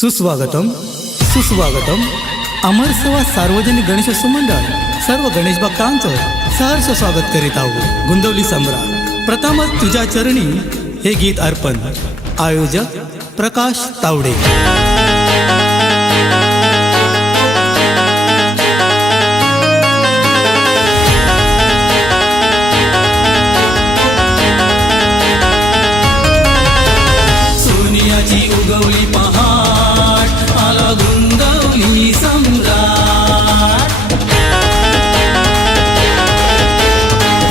सुस्वागतम सुस्वागतम. अमर सेवा सार्वजनिक गणेशोत्सव मंडळ सर्व गणेश भक्तांचं सहर्ष स्वागत करीत आहोत. गुंदवली सम्राट प्रथमच तुझ्या चरणी हे गीत अर्पण. आयोजक प्रकाश तावडे. सोनियाची उगवली पहाट आला गुंदवली सम्राट.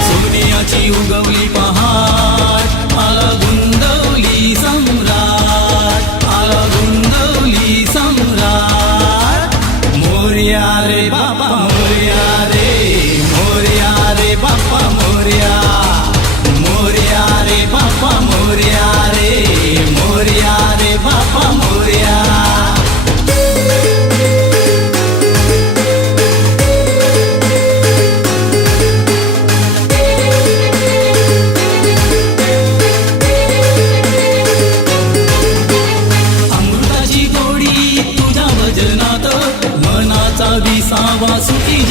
सोनियाची उगवली पहाट आला गुंदवली सम्राट. आला गुंदवली सम्राट. मोरया रे बापा मोरया रे. मोरया रे बापा मोरया. मोरया रे बापा मोरया रे. मोरया रे बापा मोरया. अमृताची गोडी तुझ्या भजनात मनाचा विसावा सुखी